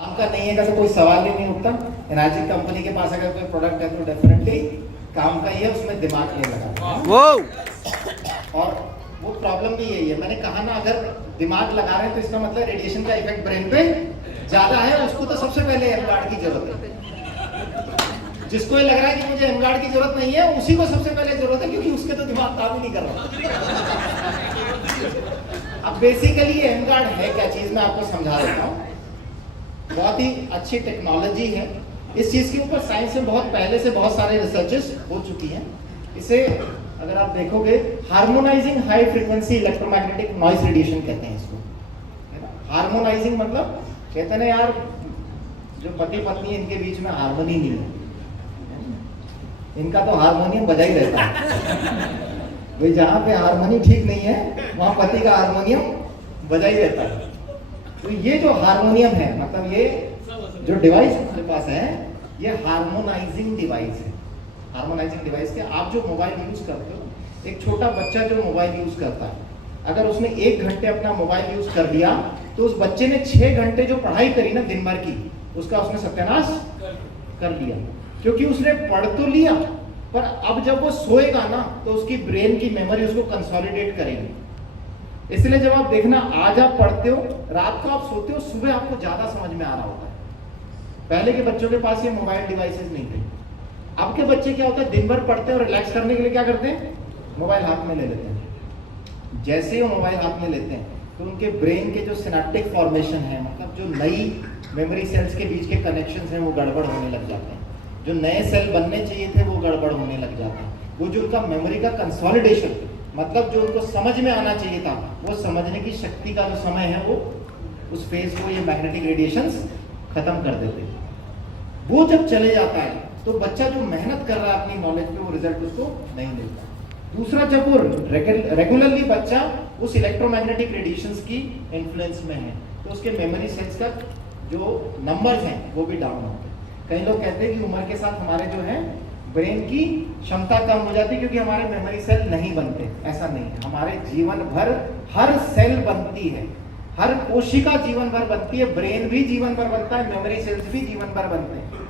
काम का नहीं है का तो कोई सवाल ही नहीं उठता। एनर्जी कंपनी के पास अगर कोई प्रोडक्ट है तो डेफिनेटली काम का ही है, उसमें दिमाग नहीं लगा वो। और वो प्रॉब्लम भी यही है, मैंने कहा ना, अगर दिमाग लगा रहे हैं तो इसका मतलब रेडिएशन का इफेक्ट ब्रेन पे ज्यादा है, उसको तो सबसे पहले एम गार्ड की जरूरत है। जिसको ये लग रहा है कि मुझे एम गार्ड की जरूरत नहीं है, उसी को सबसे पहले जरूरत है, क्योंकि उसके तो दिमाग काम ही नहीं कर रहा। अब बेसिकली एम गार्ड है क्या चीज, मैं आपको समझा देता हूँ। बहुत ही अच्छी टेक्नोलॉजी है, इस चीज के ऊपर साइंस में बहुत पहले से बहुत सारे रिसर्चेस हो चुकी हैं। इसे अगर आप देखोगे, harmonising high frequency electromagnetic noise radiation कहते हैं इसको, है ना। हार्मोनाइजिंग मतलब कहते हैं ना यार, जो पति पत्नी इनके बीच में हार्मोनी नहीं है, इनका तो हारमोनियम बजा ही रहता है भाई, जहाँ पे हारमोनी ठीक नहीं है वहाँ पति का हारमोनियम बजा ही रहता है। तो ये जो हारमोनियम है, मतलब ये जो डिवाइस हमारे पास है, ये हार्मोनाइजिंग डिवाइस है। हार्मोनाइजिंग डिवाइस के आप जो मोबाइल यूज करते हो, एक छोटा बच्चा जो मोबाइल यूज करता है, अगर उसने 1 घंटे अपना मोबाइल यूज कर लिया तो उस बच्चे ने 6 घंटे जो पढ़ाई करी ना दिन भर की, उसका उसने सत्यानाश कर लिया, क्योंकि उसने पढ़ तो लिया, पर अब जब वो सोएगा ना तो उसकी ब्रेन की मेमोरी उसको कंसोलिडेट करेगी। इसलिए जब आप देखना, आज आप पढ़ते हो, रात को आप सोते हो, सुबह आपको ज्यादा समझ में आ रहा होता है। पहले के बच्चों के पास ये मोबाइल डिवाइसेस नहीं थे। अब के बच्चे क्या होता है, दिन भर पढ़ते हैं और रिलैक्स करने के लिए क्या करते हैं, मोबाइल हाथ में ले लेते हैं। जैसे ही वो मोबाइल हाथ में लेते हैं तो उनके ब्रेन के जो सिनेप्टिक फॉर्मेशन है, मतलब जो नई मेमोरी सेल्स के बीच के कनेक्शन है, वो गड़बड़ होने लग जाते हैं। जो नए सेल बनने चाहिए थे वो गड़बड़ होने लग जाते हैं। वो जो उनका मेमोरी का कंसोलिडेशन, मतलब जो उनको समझ में आना चाहिए था, वो समझने की शक्ति का जो समय है, वो उस फेज को ये मैग्नेटिक रेडिएशंस खत्म कर देते हैं। वो जब चले जाता है तो बच्चा जो मेहनत कर रहा है अपनी नॉलेज पे, वो रिजल्ट उसको नहीं मिलता। दूसरा, जब वो रेगुलरली बच्चा उस इलेक्ट्रोमैग्नेटिक रेडिएशंस की इन्फ्लुएंस में है, तो उसके मेमोरी सेल्स का जो नंबर्स हैं वो भी डाउन होते हैं। कई लोग कहते हैं कि उम्र के साथ हमारे जो है ब्रेन की क्षमता कम हो जाती है, क्योंकि हमारे मेमोरी सेल नहीं बनते। ऐसा नहीं है, हमारे जीवन भर हर सेल बनती है, हर कोशिका जीवन भर बनती है, ब्रेन भी जीवन भर बनता है, मेमोरी सेल्स भी जीवन भर बनते हैं।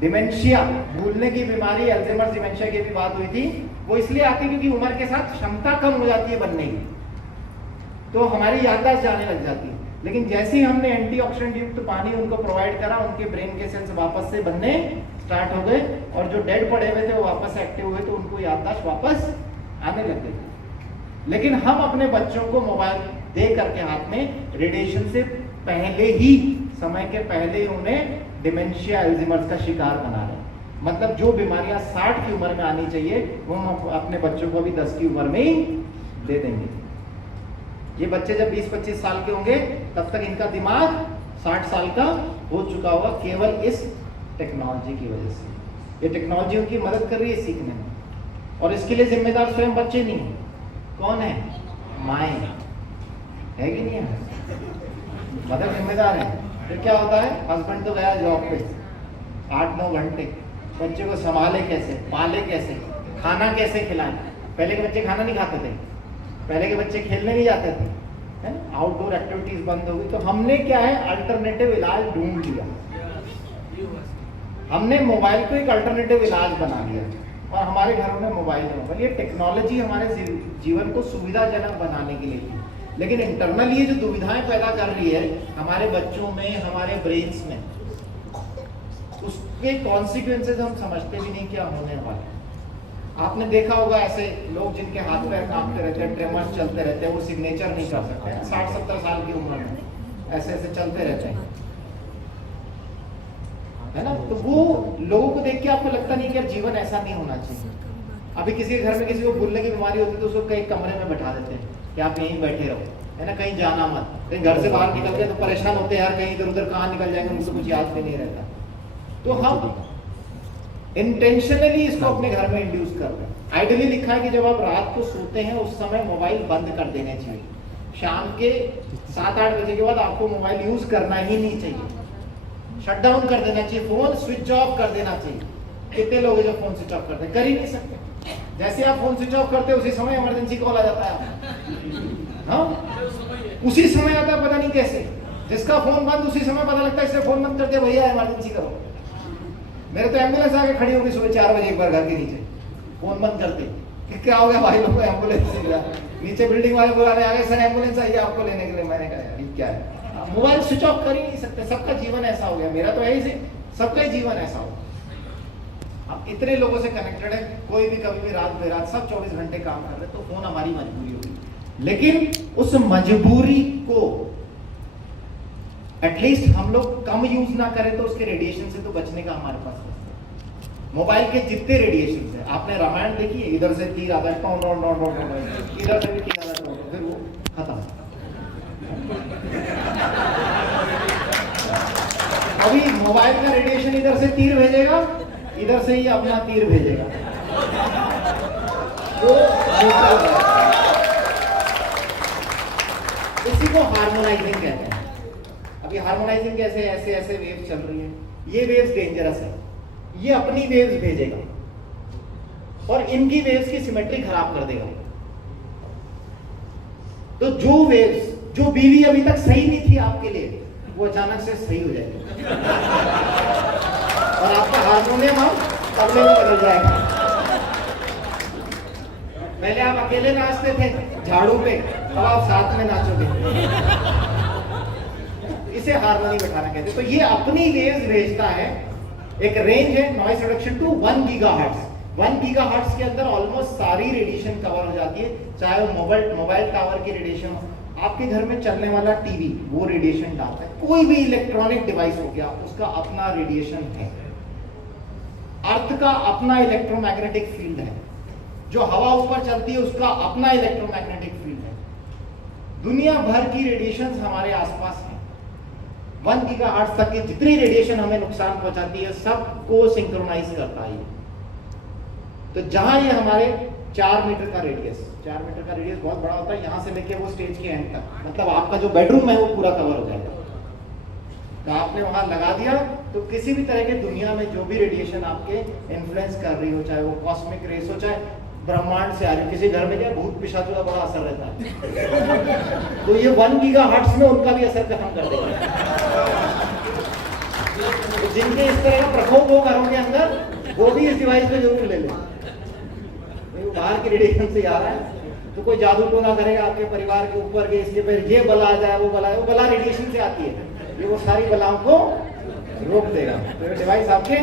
डिमेंशिया, भूलने की बीमारी, अल्जाइमर डिमेंशिया की भी बात हुई थी, वो इसलिए आती है क्योंकि उम्र के साथ क्षमता कम हो जाती है बनने की, तो हमारी याददाश्त जाने लग जाती है। लेकिन जैसे ही हमने एंटीऑक्सीडेंट युक्त पानी उनको प्रोवाइड करा, उनके ब्रेन के सेल्स वापस से बनने स्टार्ट हो गए, और जो डेड पड़े हुए थे वो वापस एक्टिव हुए, तो उनको याददाश्त वापस आने लग गई। लेकिन हम अपने बच्चों को मोबाइल दे करके हाथ में रेडिएशन से पहले ही, समय के पहले ही उन्हें डिमेंशिया, अल्जाइमर का शिकार बना रहे हैं। मतलब जो बीमारियां 60 की उम्र में आनी चाहिए, वो हम अपने बच्चों को अभी 10 की उम्र में ही दे देंगे। ये बच्चे जब 20-25 साल के होंगे, तब तक इनका दिमाग 60 साल का हो चुका होगा, केवल इस टेक्नोलॉजी की वजह से। ये टेक्नोलॉजी उनकी मदद कर रही है सीखने में, और इसके लिए जिम्मेदार स्वयं बच्चे नहीं है। कौन है? माएँ है कि नहीं है? मदर जिम्मेदार है। फिर क्या होता है, हस्बैंड तो गया जॉब पे 8-9 घंटे, बच्चे को संभाले कैसे, पाले कैसे, खाना कैसे खिलाएं। पहले के बच्चे खाना नहीं खाते थे, पहले के बच्चे खेलने नहीं जाते थे, है, आउटडोर एक्टिविटीज बंद हो गई। तो हमने क्या है, अल्टरनेटिव इलाज ढूंढ लिया। हमने मोबाइल को एक अल्टरनेटिव इलाज बना लिया, और हमारे घरों में मोबाइल है। ये टेक्नोलॉजी हमारे जीवन को सुविधाजनक बनाने के लिए थी, लेकिन इंटरनल ये जो दुविधाएं पैदा कर रही है हमारे बच्चों में, हमारे ब्रेन्स में, उसके कॉन्सिक्वेंसेस हम समझते भी नहीं क्या होने वाले। आपने देखा होगा ऐसे लोग जिनके हाथ पैर कांपते रहते हैं, ट्रेमर्स चलते रहते हैं, वो सिग्नेचर नहीं कर सकते, 60-70 साल की उम्र में ऐसे ऐसे चलते रहते हैं, है ना। तो वो लोगों को देख के आपको लगता नहीं कि यार जीवन ऐसा नहीं होना चाहिए। अभी किसी के घर में किसी को भूलने की बीमारी होती है तो उसको कई कमरे में बैठा देते हैं कि आप यहीं बैठे रहो, है ना, कहीं जाना मत। कहीं घर से बाहर निकल गए तो परेशान होते हैं यार, कहीं इधर उधर कहाँ निकल जाएंगे, उनको कुछ याद भी नहीं रहता। तो हम इंटेंशनली इसको अपने घर में इंड्यूस कर रहे हैं। आइडियली लिखा है कि जब आप रात को सोते हैं उस समय मोबाइल बंद कर देने चाहिए। शाम के 7-8 बजे के बाद आपको मोबाइल यूज करना ही नहीं चाहिए, शट डाउन कर देना चाहिए, फोन स्विच ऑफ कर देना चाहिए। कितने लोग हैं जो फोन स्विच ऑफ करते हैं? कर ही नहीं सकते। जैसे आप फोन स्विच ऑफ करते हैं उसी समय इमरजेंसी कॉल आ जाता है, हाँ, उसी समय आता है, पता नहीं कैसे। जिसका फोन बंद उसी समय पता लगता है इससे फोन बंद कर दिया, भैया इमरजेंसी करो। मेरे तो एम्बुलेंस आके खड़ी होगी सुबह 4 बजे एक बार घर के नीचे, फोन बंद करते कि क्या हो गया भाई लोग, एम्बुलेंस नीचे बिल्डिंग वाले बुलाने आ गए, सर एम्बुलेंस आई है आपको लेने के लिए। मैंने कहा यार क्या है, मोबाइल स्विच ऑफ कर ही नहीं सकते। सबका जीवन ऐसा हो गया, मेरा तो है ही, सबका ही जीवन ऐसा हो। अब इतने लोगों से कनेक्टेड है, कोई भी कभी भी रात बेरात सब 24 घंटे काम कर रहे, तो फोन हमारी मजबूरी होगी। लेकिन उस मजबूरी को एटलीस्ट हम लोग कम यूज ना करें तो उसके रेडिएशन से तो बचने का हमारे पास है। मोबाइल के जितने रेडिएशन है, आपने रामायण देखी है, इधर से तीर आता है, इधर से भी तीर आता है, फिर वो खत्म। अभी मोबाइल का रेडिएशन इधर से तीर भेजेगा, इधर से ही अपना तीर भेजेगा, तो इसी को हार्मोनाइजिंग कहते हैं। अभी हार्मोनाइजिंग कैसे, ऐसे ऐसे वेव्स चल रही है, ये वेव्स डेंजरस है, ये अपनी वेव्स भेजेगा और इनकी वेव्स की सिमेट्री खराब कर देगा। तो जो वेव्स, जो बीवी अभी तक सही नहीं थी आपके लिए, वो अचानक से सही हो जाएगी और आपका हारमोनियम अब तबले में बदल जाएगा। पहले आप अकेले नाचते थे झाड़ू पे, अब आप साथ में नाचोगे। इसे हार्मोनी बैठाना कहते हैं। तो ये अपनी वेव्स भेजता है। एक रेंज है noise reduction to 1 gigahertz. 1 gigahertz के अंदर ऑलमोस्ट सारी रेडिएशन कवर हो जाती है, चाहे वो मोबाइल टावर की रेडिएशन हो, आपके घर में चलने वाला टीवी वो रेडिएशन डालता है, कोई भी इलेक्ट्रॉनिक डिवाइस हो गया उसका अपना रेडिएशन है। अर्थ का अपना इलेक्ट्रोमैग्नेटिक फील्ड है, जो हवा ऊपर चलती है उसका अपना इलेक्ट्रोमैग्नेटिक फील्ड है। दुनिया भर की रेडिएशन हमारे आसपास है। 1 गीगाहर्ट्ज तक की जितनी रेडिएशन हमें नुकसान पहुंचाती है सबको सिंक्रोनाइज करता है। तो जहां ये हमारे 4 मीटर का रेडियस, 4 मीटर का रेडियस बहुत बड़ा होता है, यहां से लेके वो स्टेज के एंड तक, मतलब आपका जो बेडरूम है वो पूरा कवर हो जाएगा। तो आपने वहां लगा दिया तो किसी भी तरह के दुनिया में जो भी रेडिएशन आपके इन्फ्लुएंस कर रही हो, चाहे वो कॉस्मिक रेस हो, चाहे ब्रह्मांड से आ रही, किसी घर में क्या भूत पिशाचों का बड़ा असर रहता है तो ये 1 गीगाहर्ट्ज में उनका भी असर खत्म कर देगा। तो जिनके इस तरह का प्रकोप हो घरों के अंदर, वो भी इस डिवाइस पे जरूर ले लें। बाहर की रेडिएशन से आ रहा है तो कोई जादू टोना करेगा आपके परिवार के ऊपर के, इसके पर ये बला आ जाए, वो बला रेडिएशन से आती है, ये वो सारी बलाओं को रोक देगा। तो ये डिवाइस आपके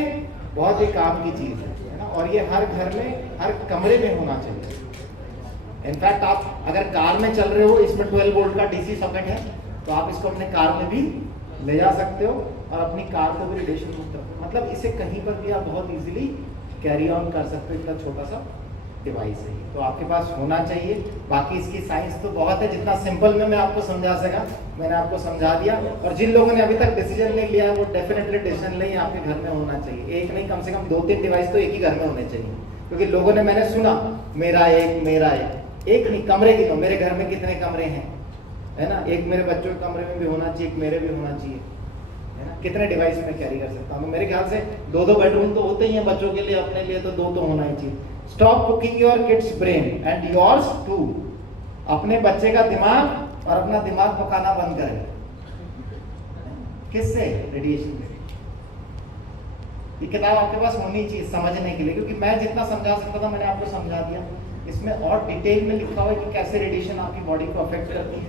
बहुत ही काम की चीज है ना, और ये हर घर में, हर कमरे में होना चाहिए। इनफैक्ट आप अगर कार में चल रहे हो, इसमें 12 वोल्ट का डीसी सॉकेट है, तो आप इसको अपने कार में भी ले जा सकते हो और अपनी कार को भी रेडिएशन मुक्त रखो। मतलब इसे कहीं पर भी आप बहुत इजीली कैरी ऑन कर सकते हो, इतना छोटा सा डिवाइस है। तो आपके पास होना चाहिए। बाकी इसकी साइंस तो बहुत है, जितना सिंपल में मैं आपको समझा सका मैंने आपको समझा दिया। और जिन लोगों ने अभी तक डिसीजन नहीं लिया है वो डेफिनेटली डिसीजन लें, आपके घर में होना चाहिए। एक नहीं, कम से कम 2-3 डिवाइस तो एक ही घर में होने चाहिए, क्योंकि लोगों ने, मैंने सुना मेरा एक नहीं, कमरे की, तो मेरे घर में कितने कमरे हैं, है ना, एक मेरे बच्चों के कमरे में भी होना चाहिए, एक मेरे भी होना चाहिए, है ना। कितने डिवाइस में कैरी कर सकता हूँ? मेरे ख्याल से 2-2 बेडरूम तो होते ही हैं बच्चों के लिए, अपने लिए तो 2 तो होना ही चाहिए। Stop cooking your kids brain and yours too. अपने बच्चे का दिमाग और अपना दिमाग पकाना बंद करें। किससे? रेडिएशन से। ये किताब आपके पास होनी चाहिए समझने के लिए, क्योंकि मैं जितना समझा सकता था मैंने आपको समझा दिया। इसमें और डिटेल में लिखा हुआ है कि कैसे रेडिएशन आपकी बॉडी को अफेक्ट करती है,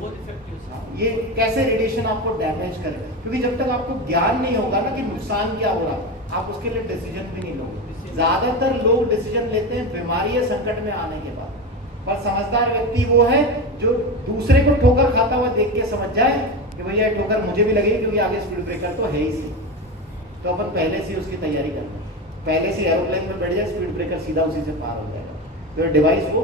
ये कैसे रेडिएशन आपको डैमेज करे। क्योंकि जब तक आपको ज्ञान नहीं होगा ना कि नुकसान क्या हो रहा, आप उसके लिए डिसीजन भी नहीं लोगे। ज्यादातर लोग डिसीजन लेते हैं बीमारी या संकट में आने के बाद, पर समझदार व्यक्ति वो है जो दूसरे को ठोकर खाता हुआ देख के समझ जाए कि भैया ठोकर मुझे भी लगेगी, क्योंकि आगे स्पीड ब्रेकर तो है ही सी। तो अपन पहले से उसकी तैयारी करना, पहले से एरोप्लेन में बैठ जाए, स्पीड ब्रेकर सीधा उसी से पार हो जाएगा। तो डिवाइस वो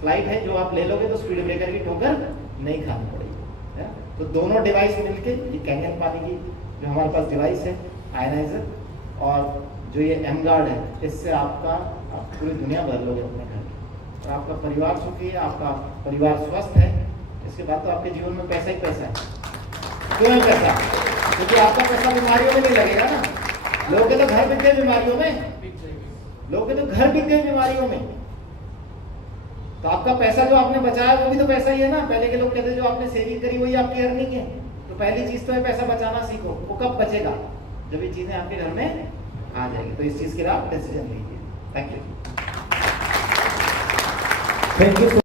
फ्लाइट है, जो आप ले लोगे तो स्पीड ब्रेकर की ठोकर नहीं खानी पड़ेगी, है? तो दोनों डिवाइस मिलके, ये कैंगन पानी की जो हमारे पास डिवाइस है आयनाइजर, और जो ये एम गार्ड है, इससे आप पूरी दुनिया बदल लोगे अपने घर की, और आपका परिवार सुखी है, आपका परिवार स्वस्थ है। इसके बाद तो आपके जीवन में पैसा ही पैसा है। क्यों है पैसा? क्योंकि आपका पैसा बीमारियों में नहीं लगेगा ना। लोगों के तो घर बिक गए बीमारियों में, लोगों के तो घर बिक गए बीमारियों में। तो आपका पैसा जो आपने बचाया वो भी तो पैसा ही है ना। पहले के लोग कहते जो आपने सेविंग करी वही आपकी अर्निंग है। तो तो पहली चीज तो है पैसा बचाना सीखो। वो कब बचेगा? जब ये चीजें आपके घर में आ जाएगी। तो इस चीज के लिए आप डिसीजन लीजिए। Thank you.